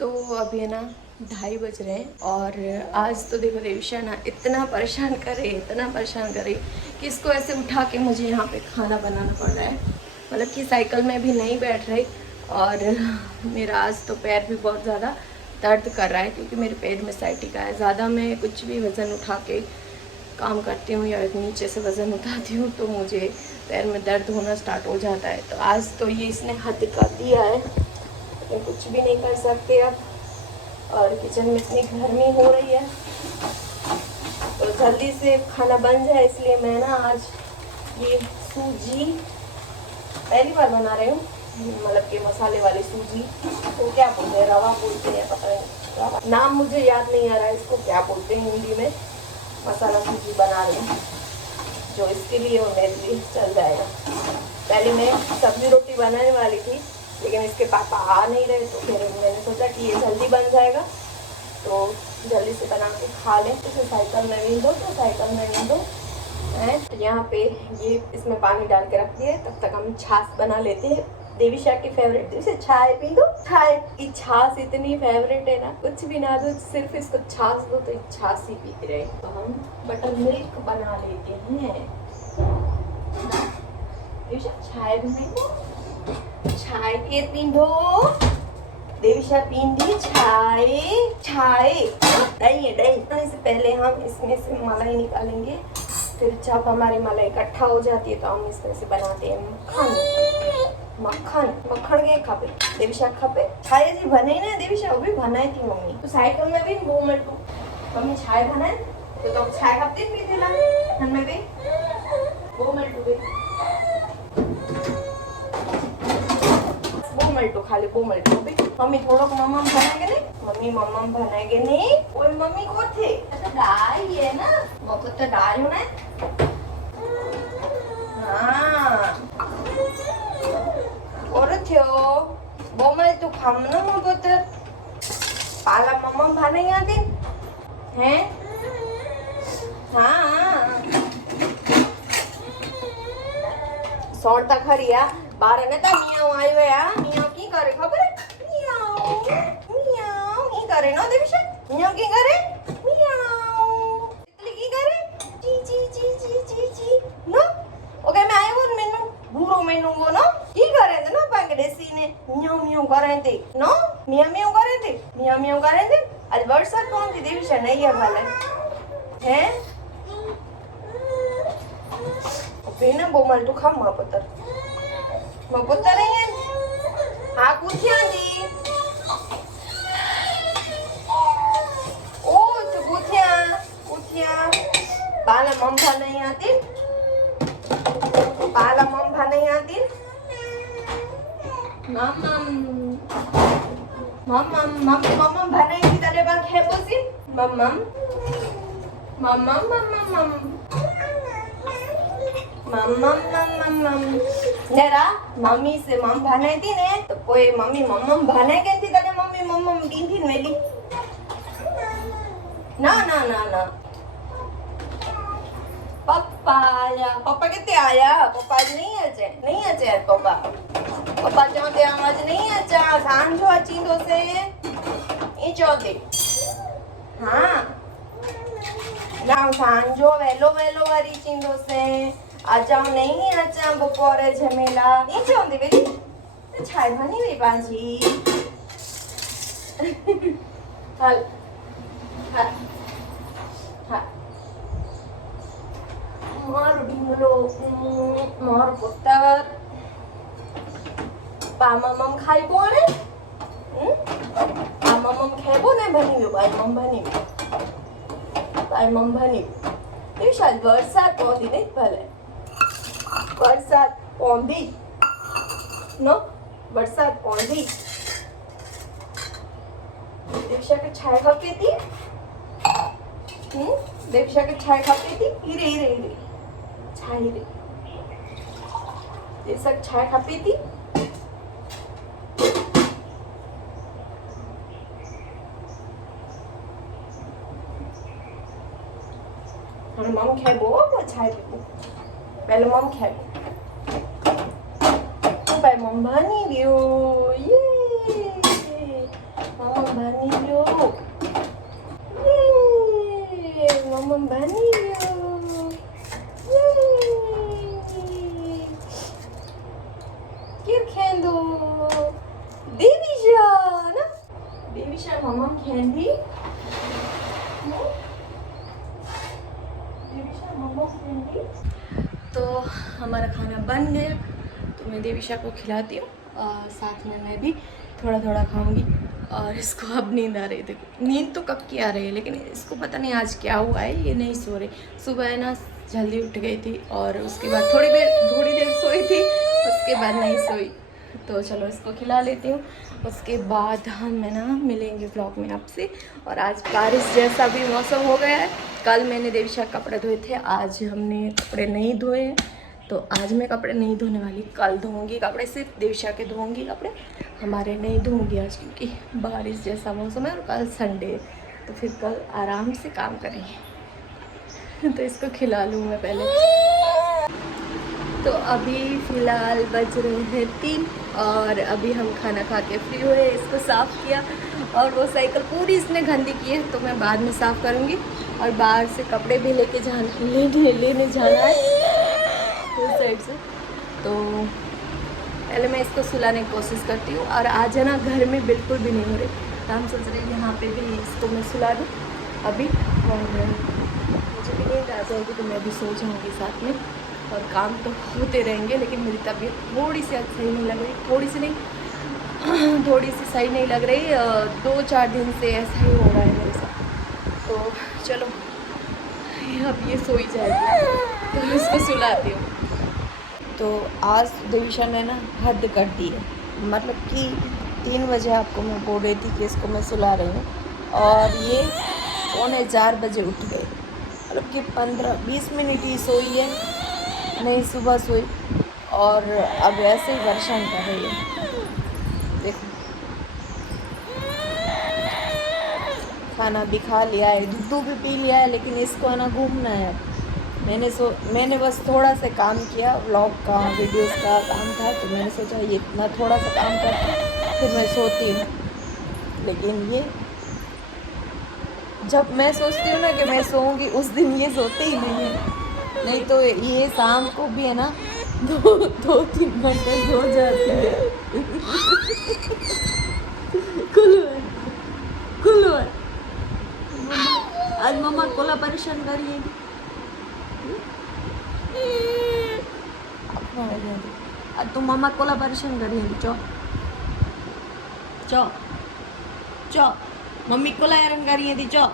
तो अभी है ना 2:30 बज रहे हैं और आज तो देखो देविशा ना इतना परेशान करे कि इसको ऐसे उठा के मुझे यहाँ पे खाना बनाना पड़ रहा है। मतलब कि साइकिल में भी नहीं बैठ रही और मेरा आज तो पैर भी बहुत ज़्यादा दर्द कर रहा है क्योंकि मेरे पैर में साइटिका है। ज़्यादा मैं कुछ भी वज़न उठा के काम करती हूँ या नीचे से वज़न उठाती हूँ तो मुझे पैर में दर्द होना स्टार्ट हो जाता है। तो आज तो ये इसने हद कर दिया है, तो कुछ भी नहीं कर सकते अब। और किचन में इतनी गर्मी हो रही है तो जल्दी से खाना बन जाए इसलिए मैं ना आज ये सूजी पहली बार बना रही हूँ। मतलब कि मसाले वाली सूजी, तो क्या बोलते हैं, रवा बोलते हैं, पता नहीं नाम मुझे याद नहीं आ रहा है इसको क्या बोलते हैं हिंदी में। मसाला सूजी बना रही हूँ जो इसके लिए और मेरे लिए चल जाएगा। पहले मैं सब्जी रोटी बनाने वाली थी लेकिन इसके पापा आ नहीं रहे तो फिर मैंने सोचा कि ये जल्दी बन जाएगा तो जल्दी से बना के खा लें। इसे साइकिल में भी दो तो साइकिल में भी दो। यहाँ पे ये इसमें पानी डाल के रख दिए, तब तक हम छाछ बना लेते हैं। देविशा की फेवरेट डिश है चाय पी दो। चाय की छाछ इतनी फेवरेट है ना, कुछ भी ना दो सिर्फ इसको छाछ दो तो छाछ ही पीते रहे। तो हम बटर मिल्क बना लेते हैं। देविशा चाय बनाएंगे, चाय के पींदो। देविशा पींदी चाय। चाय दही है दही। इससे पहले हम इसमें से मलाई निकालेंगे, फिर जब हमारी मलाई इकट्ठा हो जाती है तो हम इसमें से बनाते हैं मक्खन। मक्खन के खपे देविशा खपे छाय जी बने ना देविशा, वो भी बनाई थी मम्मी। तो साइकिल में भी 2 मिनट मम्मी छाय बनाए तो छाय खपते भी थे ना हमें भी 2 मिनट भी मल्टो खाली 2 मिनट भी। मम्मी थोड़ा मम्मा बनाएंगे नहीं, मम्मी मम्मा बनाएंगे नहीं। ओए मम्मी को थे तो डाई है ना, वो तो डाई होना है। हाँ और थियो 2 मिनट तो खाना मो तो पाला मम्मा बनाएंगे आते हैं। हाँ सोड़ता खरिया बार ने ता मियाओ आयो या मियाओ की करे खबर है? मियाओ मियाओ की करे ना देविशा, मियाओ की करे मियाओ इतनी की करे ची ची ची ची ची ची नो ओके मैं आयो वो मेनू भूरो मेनू वो नो की करे थे ना पांगडेसी ने मियाओ मियाओ करे थे नो मियाओ मियाओ करे थे मियाओ मियाओ करे थे। आज वर्षा कौन थी देविशा नहीं है भले हैं बेना बोमल तो खा मां पुत्र मां पुत्र है। हाँ कुथिया जी ओ तो कुथिया पाला मम्मा नहीं आती, पाला मम्मा नहीं आती। मम्मा बनाएगी तेरे बाल खेपोसी मम्मा नेरा मम्मी से मम भाने थी ने तो कोई मम्मी मम्म भाने के थी तने मम्मी मम्म दी थी मेली ना ना ना ना पप्पा आया। पप्पा कितने आया? पप्पा आज नहीं आचे पप्पा चाहते आज नहीं आचा सांझो अची तो से ई चौथे हाँ ना सांझो वेलो वारी चिंदो से आजा नहीं आचा बपोरे झमेला नहीं चाहते बेटी तो छाय बनी हुई बाजी हल हल हल मारो ढिंगलो मारो पुत्तर पामा मम खाई बोले पामा मम खेबो ने बनी हुई बाई मम बनी ये शायद बरसात पौधी नहीं भले बरसात पौधी नो बरसात पौधी। देविशा के छाय खाती थी देविशा के छाय खाती थी इरे छाय रे देविशा के छाय खाती थी। मम खेबो वो छाय पीबो पहले मम खेबो भाई मम बनी दियो ये Mama Banilio. Yay! Mama Banilio. Yay! Kirkendo. Devisha, na? Devisha, Mama Candy. Devisha Mama Candy. तो हमारा खाना बन गया, तो मैं देविशा को खिलाती हूँ और साथ में मैं भी थोड़ा थोड़ा खाऊंगी। और इसको अब नींद आ रही, देखो नींद तो कब की आ रही है, लेकिन इसको पता नहीं आज क्या हुआ है, ये नहीं सो रही। सुबह है ना जल्दी उठ गई थी और उसके बाद थोड़ी देर सोई थी, उसके बाद नहीं सोई। तो चलो इसको खिला लेती हूँ, उसके बाद हम है ना मिलेंगे ब्लॉग में आपसे। और आज बारिश जैसा भी मौसम हो गया है। कल मैंने देविशा कपड़े धोए थे, आज हमने कपड़े नहीं धोए हैं, तो आज मैं कपड़े नहीं धोने वाली, कल धोऊंगी कपड़े, सिर्फ देविशा के धोऊंगी कपड़े, हमारे नहीं धोऊंगी आज, क्योंकि बारिश जैसा मौसम है और कल संडे है, तो फिर कल आराम से काम करेंगे। तो इसको खिला लूँ मैं पहले। तो अभी फ़िलहाल बज रहे हैं 3 और अभी हम खाना खा के फ्री हुए, इसको साफ़ किया और वो साइकिल पूरी इसने गंदी की है, तो मैं बाद में साफ़ करूँगी। और बाहर से कपड़े भी लेने जाना है उस साइड से, तो पहले मैं इसको सुलाने की कोशिश करती हूँ। और आज है ना घर में बिल्कुल भी नहीं हो रही, तो हम सोच रहे हैं यहाँ पे भी इसको मैं सुला दूँ अभी, और मुझे भी नींद आ जाएगी तो मैं भी सो जाऊँगी साथ में, और काम तो होते रहेंगे। लेकिन मेरी तबीयत थोड़ी सी आज सही नहीं लग रही, थोड़ी सी सही नहीं लग रही, 2-4 दिन से ऐसा ही हो रहा है मेरे साथ। तो चलो अब ये सो ही जाएगी, तो मैं इसको सुलाती हूँ। तो आज देविशा ने ना हद कर दी है, मतलब कि 3 बजे आपको मैं बोल रही थी कि इसको मैं सुला रही हूँ, और ये 3:45 बजे उठ गए, मतलब कि 15-20 मिनट ही सोई है, नहीं सुबह सोई, और अब ऐसे ही परेशान कर रही है। देखो खाना भी खा लिया है, दूध भी पी लिया है, लेकिन इसको है ना घूमना है। मैंने बस थोड़ा सा काम किया, व्लॉग का वीडियोस का काम था, तो मैंने सोचा ये इतना थोड़ा सा काम करके फिर मैं सोती हूँ। लेकिन ये जब मैं सोचती हूँ ना कि मैं सोऊंगी, उस दिन ये सोते ही नहीं है, नहीं तो ये शाम को भी है ना 2-3 घंटे सो जाती है। कुल्लू आज मम्मा कोला परेशान करिएगी। आज तुम मम्मा कोला परेशान करिएगी, चो मम्मी कोला हैरान करिए चो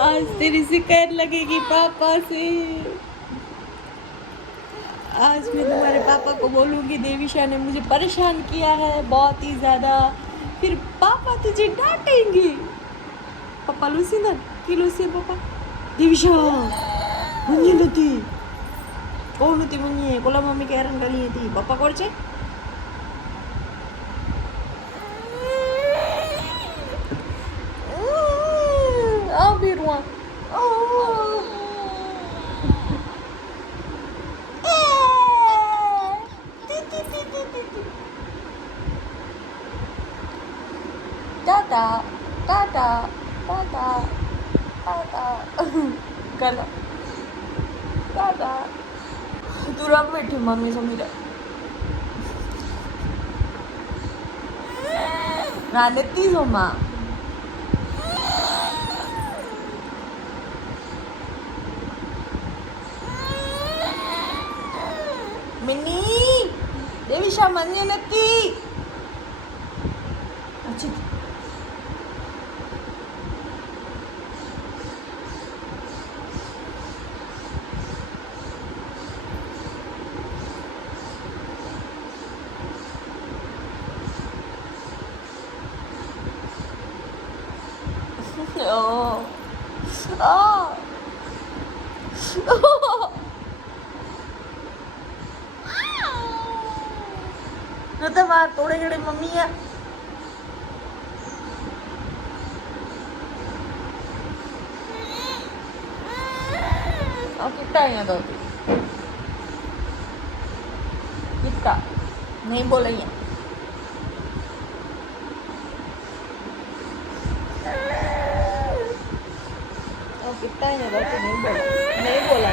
आज तेरी शिकायत लगेगी पापा से। आज मैं तुम्हारे पापा को बोलूँगी देविशा ने मुझे परेशान किया है बहुत ही ज़्यादा, फिर पापा तुझे डांटेंगे। पापा लूसी पापा देविशा मुझे नती कौन होती मुझे कोला मम्मी के हैरान करी थी पापा कोड़ छे। आओ भी रुआ टाटा कर लो टाटा। तू रख बैठी मम्मी से मिला ना लेती हो माँ। मिनी देविशा मन्य नती अच्छी तो बाहर थोड़े घड़े मम्मी है कितना यहाँ तो उठा, नहीं बोलेंगे। कितना ही नहीं बोला, नहीं बोला,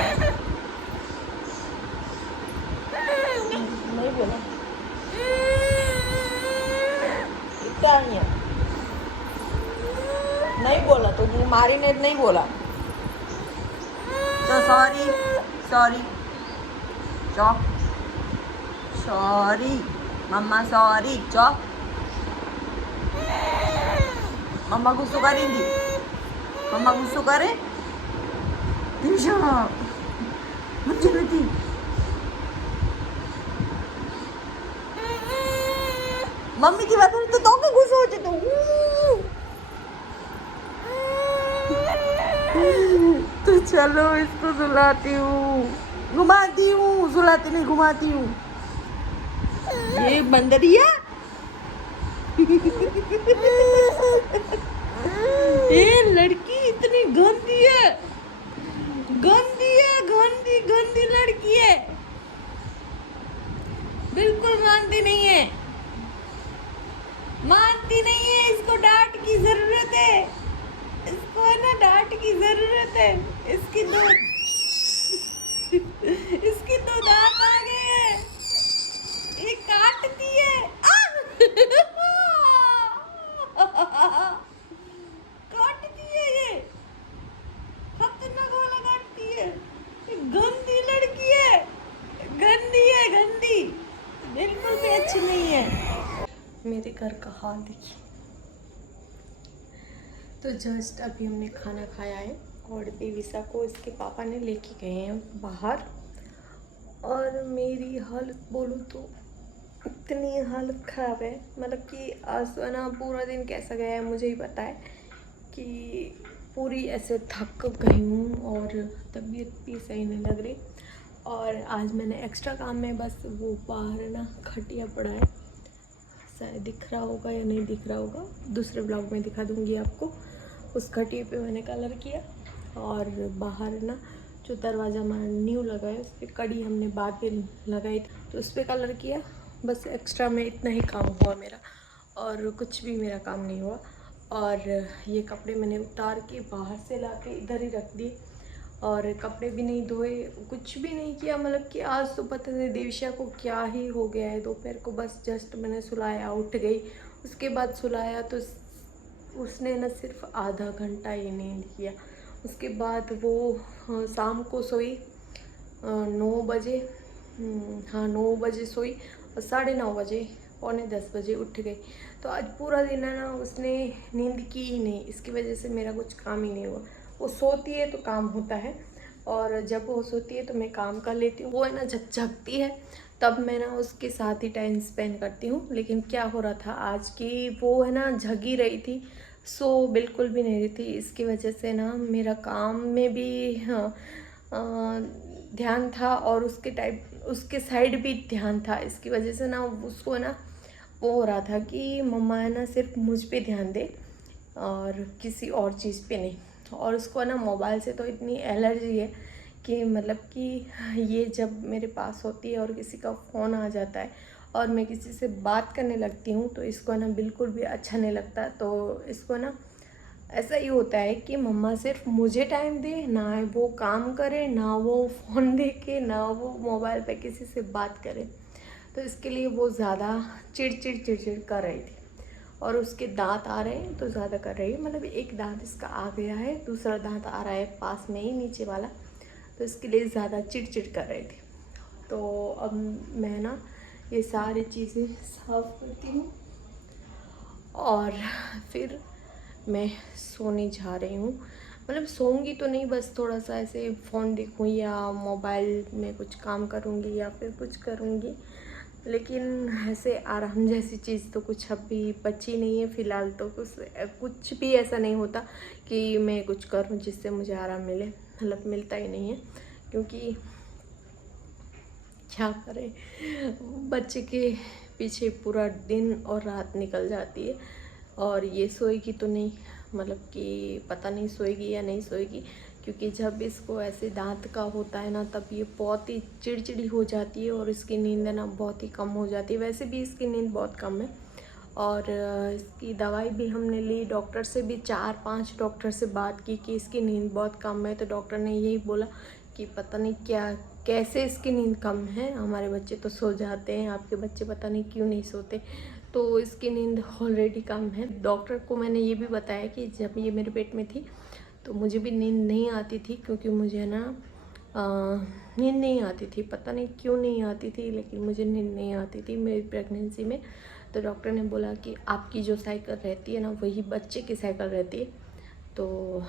नहीं बोला, इतना ही है, नहीं बोला तो मारी नहीं बोला। तो सॉरी सॉरी सॉरी मम्मा, सॉरी मम्मा गुस्सा करेंगी, मम्मा गुस्सा करे मम्मी की बात तो तुम गुस्सा हो जाते तो चलो इसको सुलाती हूँ, घुमाती हूँ, सुलाती नहीं घुमाती हूँ। ये बंदरिया ये लड़की इतनी गंदी है, गंदी है, गंदी गंदी लड़की है, बिल्कुल मानती नहीं है, मानती नहीं है। इसको डांट की जरूरत है, इसको है ना डांट की जरूरत है। इसकी दो दांत आ गए हैं, ये काटती है, काटती है, ये खतरनाक वाला काटती है। गंदी लड़की है, गंदी है, गंदी, बिल्कुल भी अच्छी नहीं है। मेरे घर का हाल देखिए। तो जस्ट अभी हमने खाना खाया है और बेविसा को इसके पापा ने लेके गए हैं बाहर, और मेरी हालत बोलूँ तो इतनी हालत ख़राब है, मतलब कि आज तो ना पूरा दिन कैसा गया है मुझे ही पता है, कि पूरी ऐसे थक गई हूँ और तबीयत भी सही नहीं लग रही। और आज मैंने एक्स्ट्रा काम में बस वो बाहर ना खटिया पड़ा है, शायद दिख रहा होगा या नहीं दिख रहा होगा, दूसरे ब्लॉग में दिखा दूँगी आपको। उस खटिए पे मैंने कलर किया, और बाहर ना जो दरवाज़ा हमारा न्यू लगा है उस पर कड़ी हमने बाद में लगाई थी, तो उस पर कलर किया। बस एक्स्ट्रा में इतना ही काम हुआ मेरा, और कुछ भी मेरा काम नहीं हुआ। और ये कपड़े मैंने उतार के बाहर से ला के इधर ही रख दिए, और कपड़े भी नहीं धोए, कुछ भी नहीं किया। मतलब कि आज तो पता नहीं देविशा को क्या ही हो गया है। दोपहर को बस जस्ट मैंने सुलाया, उठ गई, उसके बाद सुलाया तो उसने ना सिर्फ आधा घंटा ही नींद किया। उसके बाद वो शाम को सोई 9 बजे, हाँ 9 बजे सोई, और 9:30 बजे, 9:45 बजे उठ गई। तो आज पूरा दिन है ना उसने नींद की ही नहीं, इसकी वजह से मेरा कुछ काम ही नहीं हुआ। वो सोती है तो काम होता है, और जब वो सोती है तो मैं काम कर लेती हूँ। वो है ना जब जगती है तब मैं ना उसके साथ ही टाइम स्पेंड करती हूँ। लेकिन क्या हो रहा था आज की, वो है ना जगी रही थी, सो बिल्कुल भी नहीं रही थी। इसकी वजह से ना मेरा काम में भी ध्यान था, और उसके साइड भी ध्यान था। इसकी वजह से ना उसको ना वो हो रहा था कि मम्मा है ना सिर्फ मुझ पे ध्यान दे और किसी और चीज़ पे नहीं। और उसको ना मोबाइल से तो इतनी एलर्जी है कि मतलब कि ये जब मेरे पास होती है और किसी का फ़ोन आ जाता है और मैं किसी से बात करने लगती हूँ तो इसको ना बिल्कुल भी अच्छा नहीं लगता। तो इसको ना ऐसा ही होता है कि मम्मा सिर्फ मुझे टाइम दे, ना वो काम करे, ना वो फ़ोन देखे, ना वो मोबाइल पे किसी से बात करे। तो इसके लिए वो ज़्यादा चिड़चिड़ कर रही थी, और उसके दांत आ रहे हैं तो ज़्यादा कर रही है। मतलब एक दांत इसका आ गया है, दूसरा दांत आ रहा है पास में ही नीचे वाला, तो इसके लिए ज़्यादा चिड़चिड़ कर रही थी। तो अब मैं ना ये सारी चीज़ें साफ करती हूँ और फिर मैं सोने जा रही हूँ। मतलब सोऊंगी तो नहीं, बस थोड़ा सा ऐसे फ़ोन देखूँ या मोबाइल में कुछ काम करूँगी या फिर कुछ करूँगी, लेकिन ऐसे आराम जैसी चीज़ तो कुछ अभी बची नहीं है फ़िलहाल। तो कुछ भी ऐसा नहीं होता कि मैं कुछ करूँ जिससे मुझे आराम मिले, मतलब मिलता ही नहीं है। क्योंकि क्या करें, बच्चे के पीछे पूरा दिन और रात निकल जाती है। और ये सोएगी तो नहीं, मतलब कि पता नहीं सोएगी या नहीं सोएगी, क्योंकि जब इसको ऐसे दांत का होता है ना तब ये बहुत ही चिड़चिड़ी हो जाती है और इसकी नींद है ना बहुत ही कम हो जाती है। वैसे भी इसकी नींद बहुत कम है और इसकी दवाई भी हमने ली, डॉक्टर से भी 4-5 डॉक्टर से बात की कि इसकी नींद बहुत कम है। तो डॉक्टर ने यही बोला कि पता नहीं क्या कैसे इसकी नींद कम है, हमारे बच्चे तो सो जाते हैं, आपके बच्चे पता नहीं क्यों नहीं सोते। तो इसकी नींद ऑलरेडी कम है। डॉक्टर को मैंने ये भी बताया कि जब ये मेरे पेट में थी तो मुझे भी नींद नहीं आती थी, क्योंकि मुझे ना नींद नहीं आती थी, पता नहीं क्यों नहीं आती थी, लेकिन मुझे नींद नहीं आती थी मेरी प्रेगनेंसी में। तो डॉक्टर ने बोला कि आपकी जो साइकिल रहती है ना वही बच्चे की साइकिल रहती है, तो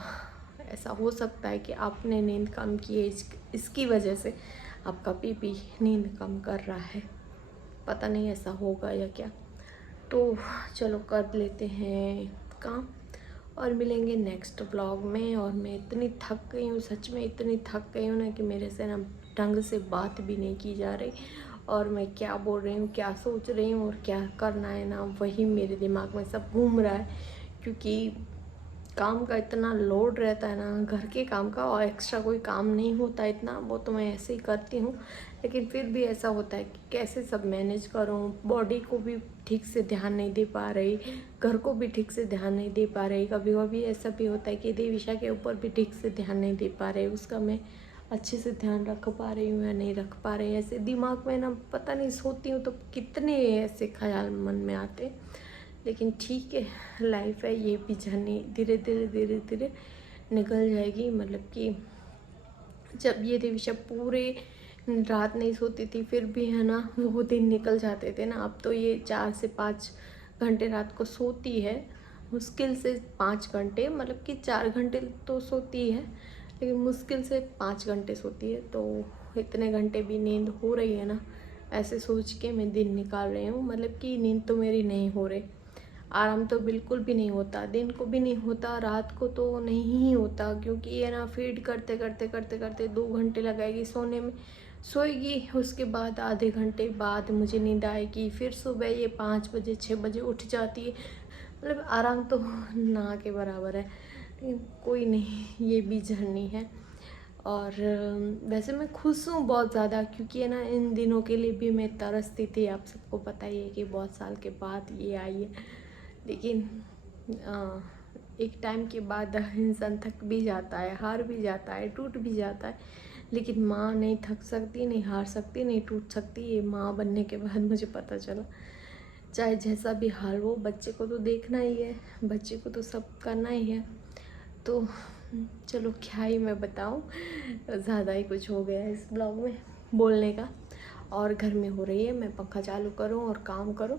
ऐसा हो सकता है कि आपने नींद कम की है, इसकी वजह से आपका पीपी नींद कम कर रहा है, पता नहीं ऐसा होगा या क्या। तो चलो कर लेते हैं काम और मिलेंगे नेक्स्ट ब्लॉग में। और मैं इतनी थक गई हूँ, सच में इतनी थक गई हूँ ना कि मेरे से ना ढंग से बात भी नहीं की जा रही, और मैं क्या बोल रही हूँ, क्या सोच रही हूँ और क्या करना है ना वही मेरे दिमाग में सब घूम रहा है। क्योंकि काम का इतना लोड रहता है ना, घर के काम का, और एक्स्ट्रा कोई काम नहीं होता इतना, वो तो मैं ऐसे ही करती हूँ, लेकिन फिर भी ऐसा होता है कि कैसे सब मैनेज करूँ। बॉडी को भी ठीक से ध्यान नहीं दे पा रही, घर को भी ठीक से ध्यान नहीं दे पा रही, कभी कभी ऐसा भी होता है कि देविशा के ऊपर भी ठीक से ध्यान नहीं दे पा रहे, उसका मैं अच्छे से ध्यान रख पा रही हूँ या नहीं रख पा रही। ऐसे दिमाग में ना पता नहीं, सोती हूँ तो कितने ऐसे ख्याल मन में आते, लेकिन ठीक है, लाइफ है, ये भी जर्नी धीरे धीरे निकल जाएगी। मतलब कि जब ये देविशा पूरे रात नहीं सोती थी फिर भी है ना वो दिन निकल जाते थे ना। अब तो ये 4 से 5 घंटे रात को सोती है, मुश्किल से 5 घंटे, मतलब कि 4 घंटे तो सोती है लेकिन मुश्किल से 5 घंटे सोती है। तो इतने घंटे भी नींद हो रही है ना, ऐसे सोच के मैं दिन निकाल रही हूँ। मतलब कि नींद तो मेरी नहीं हो रही, आराम तो बिल्कुल भी नहीं होता, दिन को भी नहीं होता, रात को तो नहीं ही होता, क्योंकि ये ना फीड करते 2 घंटे लगाएगी सोने में, सोएगी, उसके बाद आधे घंटे बाद मुझे नींद आएगी, फिर सुबह ये 5 बजे 6 बजे उठ जाती है। मतलब आराम तो ना के बराबर है, लेकिन कोई नहीं, ये भी जर्नी है। और वैसे मैं खुश हूँ बहुत ज़्यादा, क्योंकि है ना इन दिनों के लिए भी मैं तरसती थी, आप सबको पता ही है कि बहुत साल के बाद ये आई है। लेकिन एक टाइम के बाद इंसान थक भी जाता है, हार भी जाता है, टूट भी जाता है, लेकिन माँ नहीं थक सकती, नहीं हार सकती, नहीं टूट सकती। ये माँ बनने के बाद मुझे पता चला, चाहे जैसा भी हाल हो, बच्चे को तो देखना ही है, बच्चे को तो सब करना ही है। तो चलो क्या ही मैं बताऊँ, ज़्यादा ही कुछ हो गया इस ब्लॉग में बोलने का। और घर में हो रही है, मैं पंखा चालू करूँ और काम करूँ।